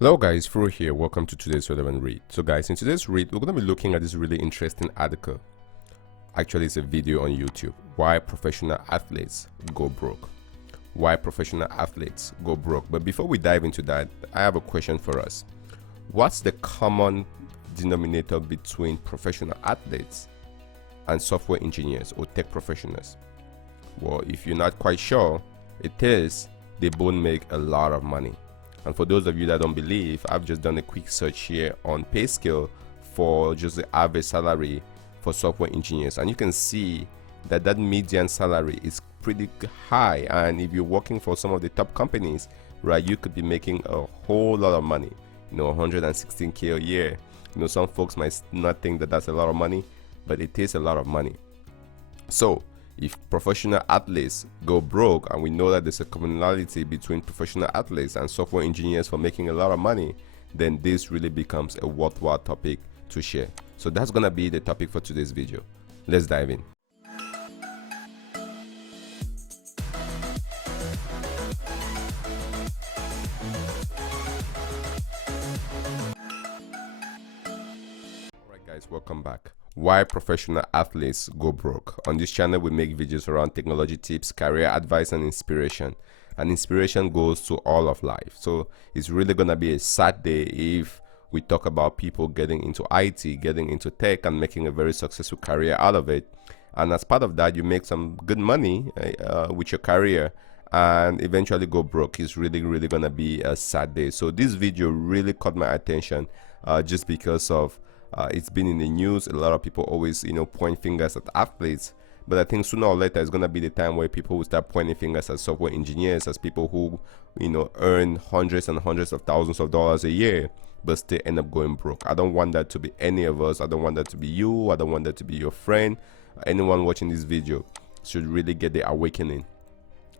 Hello guys, Fru here. Welcome to today's relevant read. So guys, in today's read, we're going to be looking at this really interesting article. Actually, it's a video on YouTube. Why professional athletes go broke. Why professional athletes go broke. But before we dive into that, I have a question for us. What's the common denominator between professional athletes and software engineers or tech professionals? Well, if you're not quite sure, it is they both make a lot of money. And for those of you that don't believe, I've just done a quick search here on pay scale for just the average salary for software engineers, and you can see that median salary is pretty high. And if you're working for some of the top companies, right, you could be making a whole lot of money, 116K a year. Some folks might not think that that's a lot of money, but it is a lot of money. So if professional athletes go broke, and we know that there's a commonality between professional athletes and software engineers for making a lot of money, then this really becomes a worthwhile topic to share. So that's gonna be the topic for today's video. Let's dive in. Alright guys, welcome back. Why professional athletes go broke. On this channel, we make videos around technology tips, career advice, and inspiration. And inspiration goes to all of life. So it's really gonna be a sad day if we talk about people getting into IT, getting into tech, and making a very successful career out of it. And as part of that, you make some good money with your career and eventually go broke. It's really gonna be a sad day. So this video really caught my attention just because of it's been in the news. A lot of people always point fingers at athletes, but I think sooner or later it's going to be the time where people will start pointing fingers at software engineers, as people who earn hundreds and hundreds of thousands of dollars a year but still end up going broke. I don't want that to be any of us. I don't want that to be you. I don't want that to be your friend. Anyone watching this video should really get the awakening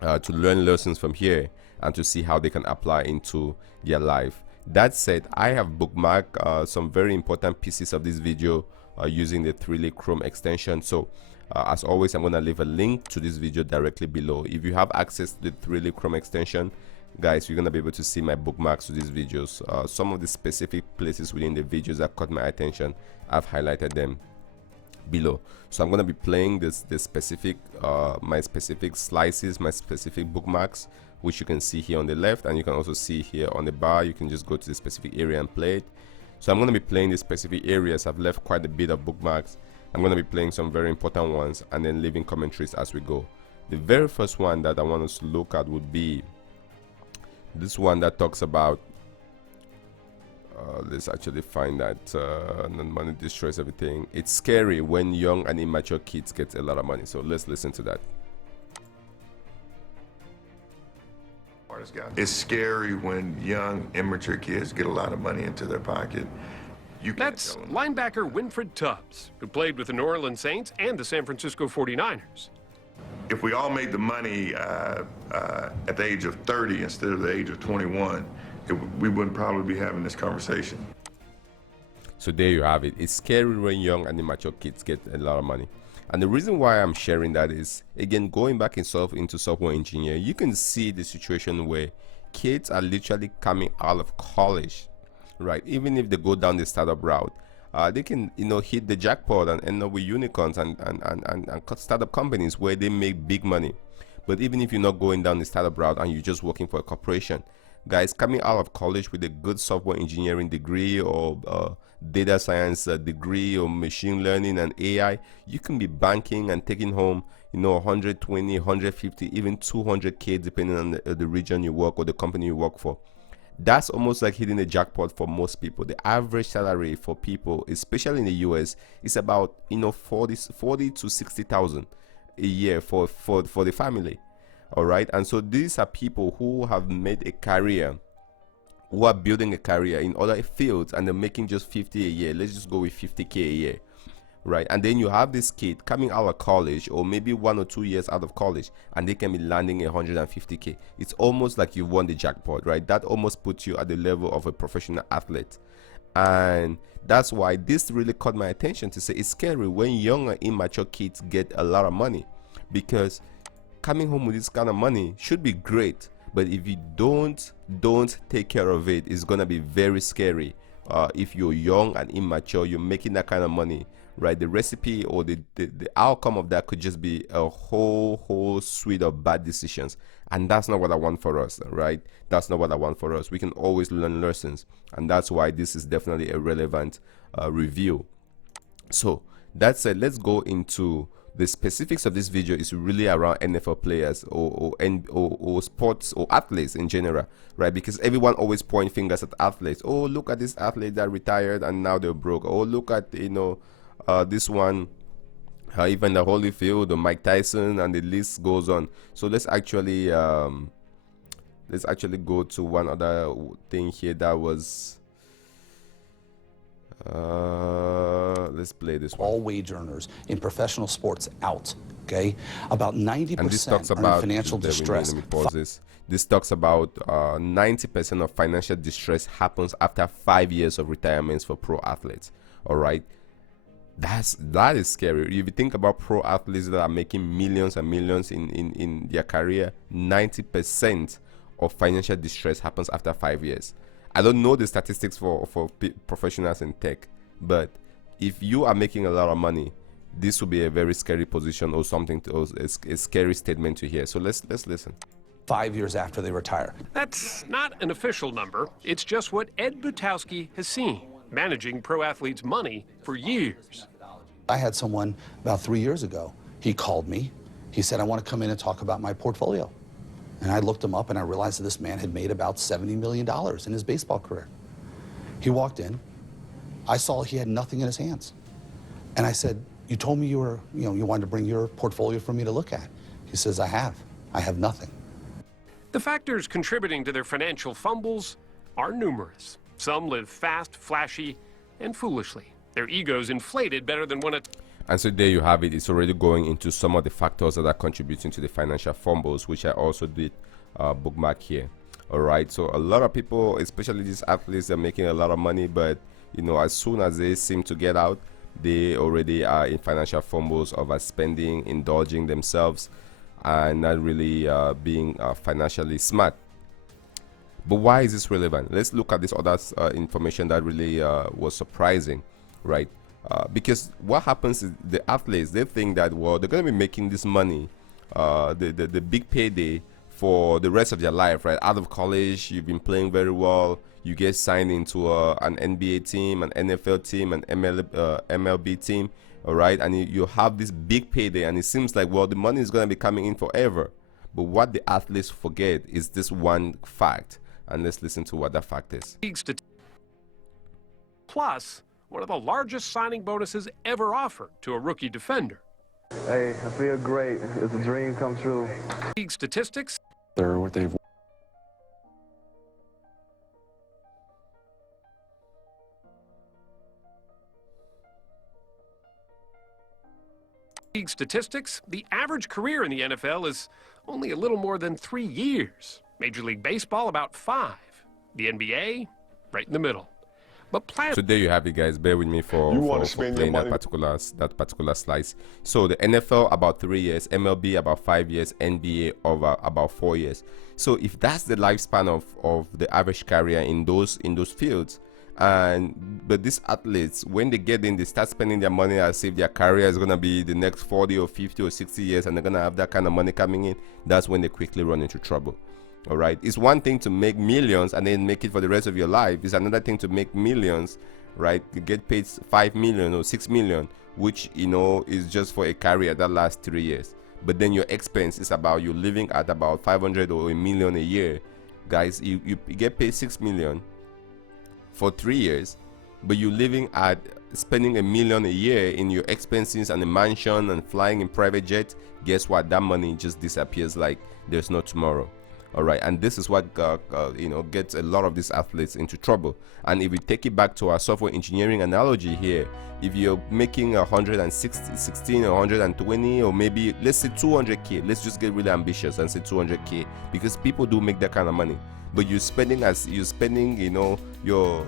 to learn lessons from here and to see how they can apply into their life. That said, I have bookmarked some very important pieces of this video using the Fru Louis Chrome extension. So as always, I'm going to leave a link to this video directly below. If you have access to the Fru Louis Chrome extension, guys, you're going to be able to see my bookmarks to these videos. Some of the specific places within the videos that caught my attention, I've highlighted them below. So I'm going to be playing the specific my specific slices, my specific bookmarks, which you can see here on the left, and you can also see here on the bar. You can just go to the specific area and play it. So I'm going to be playing the specific areas. I've left quite a bit of bookmarks. I'm going to be playing some very important ones and then leaving commentaries as we go. The very first one that I want us to look at would be this one that talks about let's actually find that money destroys everything. It's scary when young and immature kids get a lot of money. So let's listen to that. It's scary when young, immature kids get a lot of money into their pocket. That's linebacker Winfred Tubbs, who played with the New Orleans Saints and the San Francisco 49ers. If we all made the money at the age of 30 instead of the age of 21, we wouldn't probably be having this conversation. So there you have it. It's scary when young and immature kids get a lot of money. And the reason why I'm sharing that is, again, going back into software engineer, you can see the situation where kids are literally coming out of college, right? Even if they go down the startup route, they can hit the jackpot and end up with unicorns and startup companies where they make big money. But even if you're not going down the startup route and you're just working for a corporation, guys, coming out of college with a good software engineering degree or data science degree or machine learning and AI, you can be banking and taking home 120, 150, even 200K depending on the region you work or the company you work for. That's almost like hitting a jackpot for most people. The average salary for people, especially in the US, is about 40 to 60,000 a year for the family. All right, and so these are people who have made a career, who are building a career in other fields, and they're making just 50 a year. Let's just go with 50K a year, right? And then you have this kid coming out of college, or maybe 1 or 2 years out of college, and they can be landing 150K. It's almost like you won the jackpot, right? That almost puts you at the level of a professional athlete. And that's why this really caught my attention to say it's scary when young and immature kids get a lot of money, because coming home with this kind of money should be great, but if you don't take care of it, it's gonna be very scary. If you're young and immature, you're making that kind of money, right? The recipe or the outcome of that could just be a whole suite of bad decisions, and that's not what I want for us, right? That's not what I want for us. We can always learn lessons, and that's why this is definitely a relevant review. So that said, let's go into the specifics of this video. Is really around NFL players or sports or athletes in general, right? Because everyone always point fingers at athletes. Oh, look at this athlete that retired and now they're broke. Oh, look at, you know, this one, even the Holyfield or Mike Tyson, and the list goes on. So let's actually go to one other thing here that was let's play this one. All wage earners in professional sports out. Okay, about 90% and this talks are in about financial distress. Let me pause this. This talks about 90% of financial distress happens after 5 years of retirements for pro athletes. All right, that is scary. If you think about pro athletes that are making millions and millions in their career, 90% of financial distress happens after 5 years. I don't know the statistics for professionals in tech, but if you are making a lot of money, this will be a very scary position or something to a scary statement to hear. So let's listen. 5 years after they retire. That's not an official number. It's just what Ed Butowski has seen, managing pro athletes' money for years. I had someone about 3 years ago. He called me. He said, I want to come in and talk about my portfolio. And I looked him up and I realized that this man had made about $70 million in his baseball career. He walked in. I saw he had nothing in his hands. And I said, you told me you wanted to bring your portfolio for me to look at. He says, I have nothing. The factors contributing to their financial fumbles are numerous. Some live fast, flashy, and foolishly. Their egos inflated better than when And so there you have it. It's already going into some of the factors that are contributing to the financial fumbles, which I also did bookmark here. All right, so a lot of people, especially these athletes, are making a lot of money, but you know, as soon as they seem to get out, they already are in financial fumbles, overspending, indulging themselves, and not really being financially smart. But why is this relevant? Let's look at this other information that really was surprising, right? Because what happens is the athletes, they think that, well, they're going to be making this money, the big payday for the rest of their life, right? Out of college, you've been playing very well, you get signed into an NBA team, an NFL team, an MLB team, all right? And you have this big payday, and it seems like, well, the money is going to be coming in forever. But what the athletes forget is this one fact. And let's listen to what that fact is. Plus, one of the largest signing bonuses ever offered to a rookie defender. Hey, I feel great. It's a dream come true. League statistics. They're what they've League statistics, the average career in the NFL is only a little more than 3 years. Major League Baseball, about 5. The NBA, right in the middle. But so there you have it, guys. Bear with me for playing that particular slice. So the NFL about 3 years, MLB about 5 years, NBA over about 4 years. So if that's the lifespan of the average career in those fields, but these athletes, when they get in, they start spending their money as if their career is gonna be the next 40 or 50 or 60 years, and they're gonna have that kind of money coming in. That's when they quickly run into trouble. All right, it's one thing to make millions and then make it for the rest of your life. It's another thing to make millions, right? You get paid 5 million or 6 million, which, you know, is just for a career that lasts 3 years. But then your expense is about you living at about 500 or a million a year. Guys, you get paid 6 million for 3 years, but you're living at spending $1 million a year in your expenses and a mansion and flying in private jet. Guess what? That money just disappears like there's no tomorrow. All right, and this is what you know, gets a lot of these athletes into trouble. And if we take it back to our software engineering analogy here, if you're making 116 or 120 or maybe let's say 200k, let's just get really ambitious and say 200k, because people do make that kind of money. But you're spending you know, your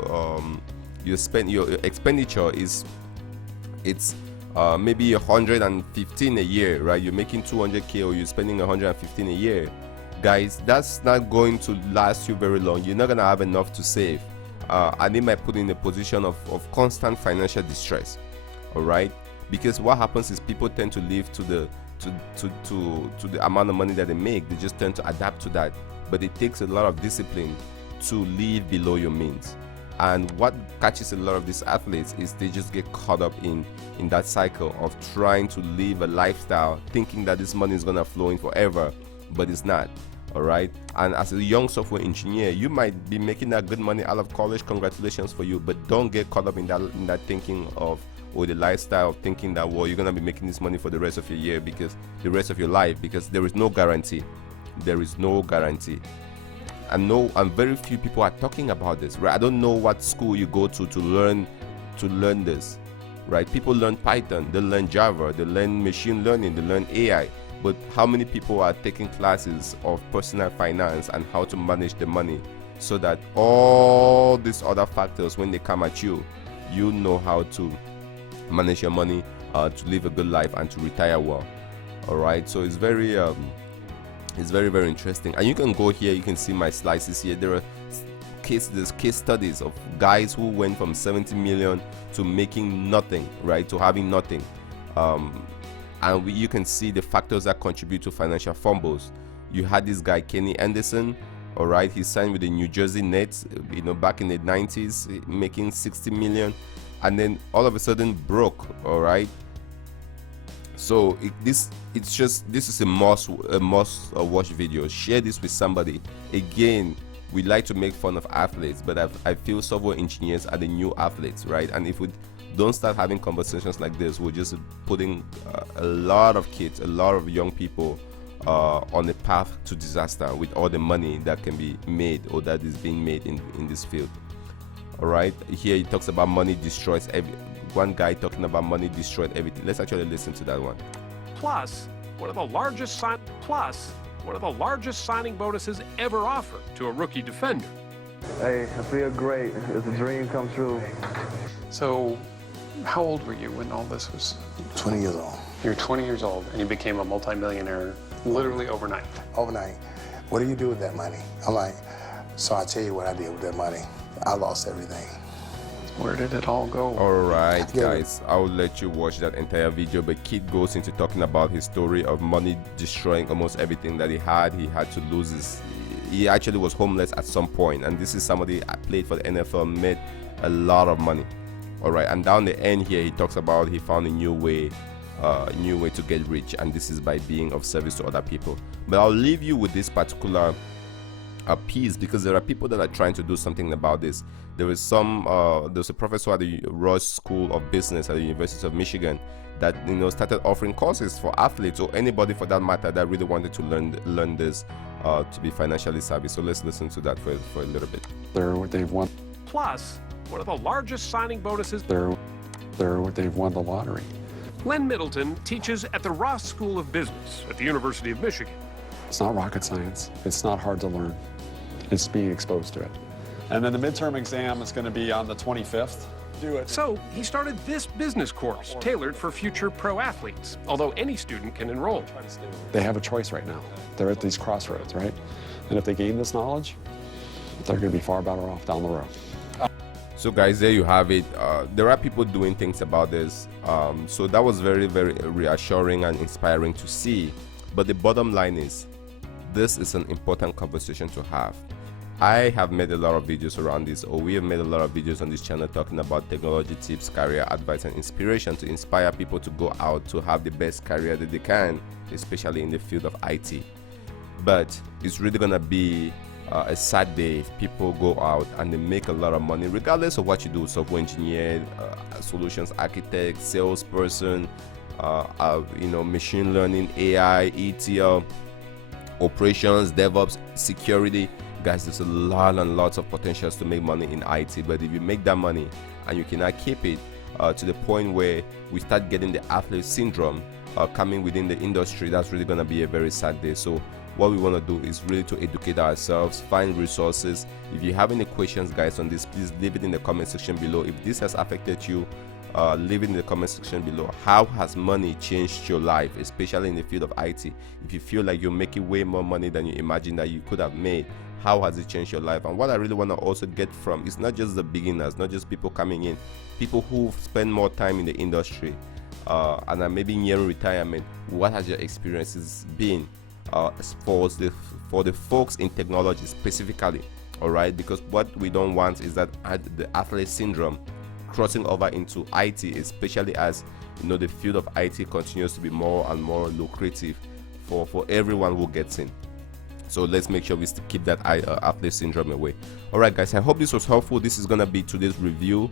expenditure is maybe 115 a year, right? You're making 200k or you're spending 115 a year. guys, that's not going to last you very long. You're not gonna have enough to save, and it might put you in a position of constant financial distress. All right, because what happens is people tend to live to the amount of money that they make. They just tend to adapt to that, but it takes a lot of discipline to live below your means. And what catches a lot of these athletes is they just get caught up in that cycle of trying to live a lifestyle, thinking that this money is gonna flow in forever, but it's not. All right, and as a young software engineer, you might be making that good money out of college. Congratulations for you, but don't get caught up in that thinking of, or the lifestyle of thinking that, well, you're gonna be making this money for the rest of your year, because the rest of your life, because there is no guarantee. There is no guarantee. And very few people are talking about this, right? I don't know what school you go to learn this, right? People learn Python, they learn Java, they learn machine learning, they learn AI, but how many people are taking classes of personal finance and how to manage the money, so that all these other factors, when they come at you, you know how to manage your money, to live a good life and to retire well. All right, so it's very very interesting. And you can go here, you can see my slices here. There are case studies of guys who went from 70 million to making nothing, right, to having nothing. And you can see the factors that contribute to financial fumbles. You had this guy Kenny Anderson, all right, he signed with the New Jersey Nets, back in the 90s, making 60 million, and then all of a sudden broke. All right, so this is a must watch video. Share this with somebody. Again, we like to make fun of athletes, but I feel software engineers are the new athletes, right? And if we don't start having conversations like this, we're just putting a lot of kids, a lot of young people on a path to disaster with all the money that can be made, or that is being made in this field. All right, here he talks about money destroys one guy talking about money destroyed everything. Let's actually listen to that one. Plus, one of the largest signing bonuses ever offered to a rookie defender. Hey, I feel great. It's a dream come true. So, how old were you when all this was? 20 years old. You were 20 years old and you became a multimillionaire literally overnight. Overnight. What do you do with that money? I'm like, so I tell you what I did with that money. I lost everything. Where did it all go? All right, guys, I will let you watch that entire video, but Kid goes into talking about his story of money destroying almost everything that he had. He had to lose he actually was homeless at some point, and this is somebody that played for the NFL, made a lot of money. All right, and down the end here, he talks about he found a new way to get rich, and this is by being of service to other people. But I'll leave you with this particular piece, because there are people that are trying to do something about this. There's a professor at the Ross School of Business at the University of Michigan that started offering courses for athletes, or anybody for that matter, that really wanted to learn this to be financially savvy. So let's listen to that for a little bit. They've won. Plus, one of the largest signing bonuses. They've won the lottery. Len Middleton teaches at the Ross School of Business at the University of Michigan. It's not rocket science. It's not hard to learn. It's being exposed to it. And then the midterm exam is going to be on the 25th. Do it. So he started this business course tailored for future pro athletes, although any student can enroll. They have a choice right now. They're at these crossroads, right? And if they gain this knowledge, they're going to be far better off down the road. So guys, there you have it. There are people doing things about this. So that was very, very reassuring and inspiring to see. But the bottom line is, this is an important conversation to have. I have made a lot of videos around this, or we have made a lot of videos on this channel talking about technology tips, career advice, and inspiration to inspire people to go out to have the best career that they can, especially in the field of IT. But it's really gonna be a sad day if people go out and they make a lot of money, regardless of what you do: software engineer, solutions architect, salesperson, machine learning, AI, ETL, operations, DevOps, security. Guys, there's a lot and lots of potentials to make money in IT, but if you make that money and you cannot keep it to the point where we start getting the athlete syndrome coming within the industry, that's really going to be a very sad day. So what we want to do is really to educate ourselves, find resources. If you have any questions, guys, on this, please leave it in the comment section below. If this has affected you, leave it in the comment section below. How has money changed your life, especially in the field of IT? If you feel like you're making way more money than you imagined that you could have made, how has it changed your life? And what I really want to also get from is not just the beginners, not just people coming in, people who spend more time in the industry and are maybe nearing retirement. What has your experiences been for the folks in technology specifically? All right, because what we don't want is that the athlete syndrome crossing over into IT, especially as you know the field of IT continues to be more and more lucrative for everyone who gets in. So let's make sure we still keep that athlete syndrome away. All right, guys, I hope this was helpful. This is gonna be today's review,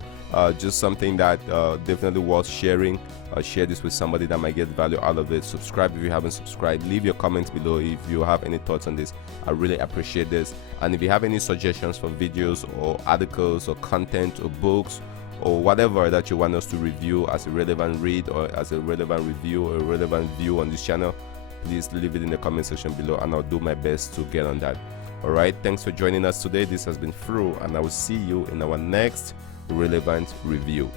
just something that definitely worth sharing. Share this with somebody that might get value out of it. Subscribe if you haven't subscribed. Leave your comments below if you have any thoughts on this. I really appreciate this. And if you have any suggestions for videos or articles or content or books or whatever that you want us to review as a relevant read or as a relevant review or a relevant view on this channel, please leave it in the comment section below and I'll do my best to get on that. All right, thanks for joining us today. This has been Fru, and I will see you in our next relevant review.